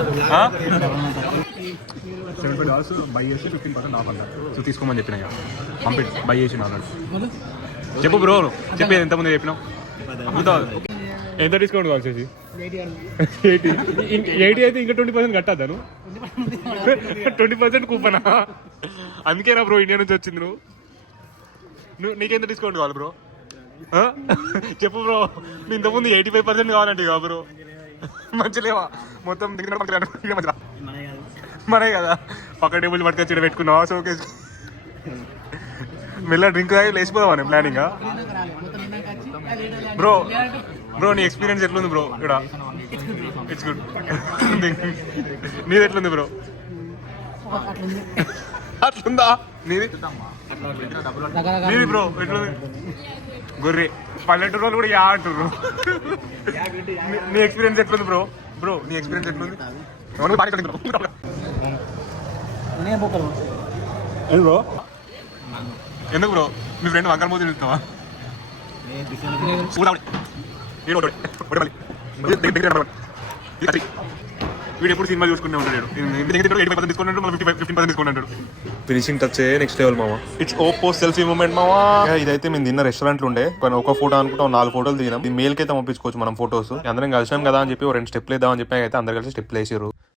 $75 by చేసి 15% of అన్నారు. So తీసుకోమని చెప్పిన ఇక కంప్లీట్ బై చేసి మాట్లాడు. చెప్పు బ్రో, చెప్పేది ఎంత ముందు చెప్పినావు? ఎంత డిస్కౌంట్ కావాలి చేసి? 80 అయితే ఇంకా 20% కట్టద్దాను. 20% కూపనా? అందుకేనా బ్రో ఇండియా నుంచి వచ్చింది నువ్వు నీకెంత డిస్కౌంట్ కావాలి బ్రో? చెప్పు బ్రో. నీ ఇంతకుముందు 85% కావాలంటే ఇక బ్రో మంచి లేవా మొత్తం మంచిగా మనే కదా పక్క టేబుల్ పట్టుకొచ్చి పెట్టుకున్నావా షోకేస్? మెల్ల డ్రింక్ తాగి లేచిపోదామని ప్లానింగ్. బ్రో బ్రో నీ ఎక్స్పీరియన్స్ ఎట్లుంది బ్రో ఇక్కడ? It's good. నీది ఎట్లుంది బ్రో? అట్లుందా నీది? నీది బ్రో ఎట్లుంది? గొర్రె పల్లెటూరు వాళ్ళు కూడా యా అంటుర్రు. నీ ఎక్స్పీరియన్స్ ఎట్లుంది బ్రో? బ్రో నీ ఎక్స్పీరియన్స్ ఎట్లుంది? బ్రో ఎందుకు బ్రో మీ ఫ్రెండ్ వంకర మోదీ వెళ్తావా? వీడు ఎప్పుడు సినిమా చూసుకుంటూ ఉంటాడు. 85% డిస్కౌంట్, 15% డిస్కౌంట్ అంటాడు. ఫినిషింగ్ టచ్ నెక్స్ట్ లెవెల్ మామ. ఇట్స్ ఓపో సెల్ఫీ మూమెంట్ మామా. ఇదైతే మేము తిన్న రెస్టారెంట్ ఉండే ఒక ఫోటో అనుకుంటాం 4 ఫోటోలు దిగినాం. ఈ మెయిల్ కి అయితే పంపించుకోవచ్చు మనం ఫోటోస్. అందరం కలిసాం కదా అని చెప్పి 2 స్టెప్లు వేద్దాం అని చెప్పి అయితే అందరు కలిసి స్టెప్లు వేసారు.